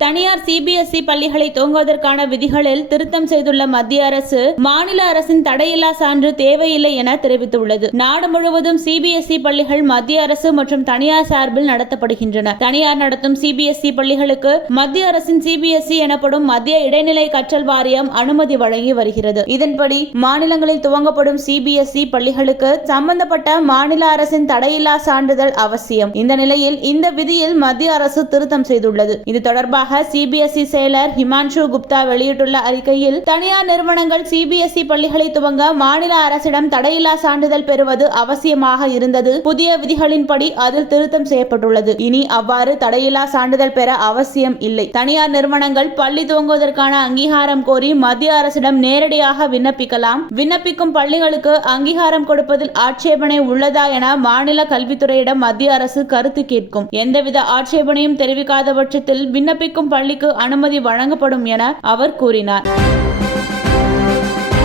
தனியார் சிபிஎஸ்இ பள்ளிகளை துவங்குவதற்கான விதிகளில் திருத்தம் செய்துள்ள மத்திய அரசு மாநில அரசின் தடையில்லா சான்று தேவையில்லை என தெரிவித்துள்ளது. நாடு முழுவதும் சிபிஎஸ்இ பள்ளிகள் மத்திய அரசு மற்றும் தனியார் சார்பில் நடத்தப்படுகின்றன. தனியார் நடத்தும் சிபிஎஸ்இ பள்ளிகளுக்கு மத்திய அரசின் சிபிஎஸ்இ எனப்படும் மத்திய இடைநிலை கற்றல் வாரியம் அனுமதி வழங்கி வருகிறது. இதன்படி மாநிலங்களில் துவங்கப்படும் சிபிஎஸ்இ பள்ளிகளுக்கு சம்பந்தப்பட்ட மாநில அரசின் தடையில்லா சான்றிதழ் அவசியம். இந்த நிலையில் இந்த விதியில் மத்திய அரசு திருத்தம் செய்துள்ளது. இது தொடர்பாக சிபிஎஸ்இ செயலர் ஹிமான்ஷு குப்தா வெளியிட்டுள்ள அறிக்கையில், தனியார் நிறுவனங்கள் சிபிஎஸ்இ பள்ளிகளை துவங்க மாநில அரசிடம் தடையில்லா சான்றிதழ் பெறுவது அவசியமாக இருந்தது. புதிய விதிகளின்படி அதில் திருத்தம் செய்யப்பட்டுள்ளது. இனி அவ்வாறு தடையில்லா சான்றிதழ் பெற அவசியம் இல்லை. தனியார் நிறுவனங்கள் பள்ளி துவங்குவதற்கான அங்கீகாரம் கோரி மத்திய அரசிடம் நேரடியாக விண்ணப்பிக்கலாம். விண்ணப்பிக்கும் பள்ளிகளுக்கு அங்கீகாரம் கொடுப்பதில் ஆட்சேபனை உள்ளதா என மாநில கல்வித்துறையிடம் மத்திய அரசு கருத்து கேட்கும். எந்தவித ஆட்சேபனையும் தெரிவிக்காத பட்சத்தில் விண்ணப்பிக்கும் பள்ளிக்கு அனுமதி வழங்கப்படும் என அவர் கூறினார்.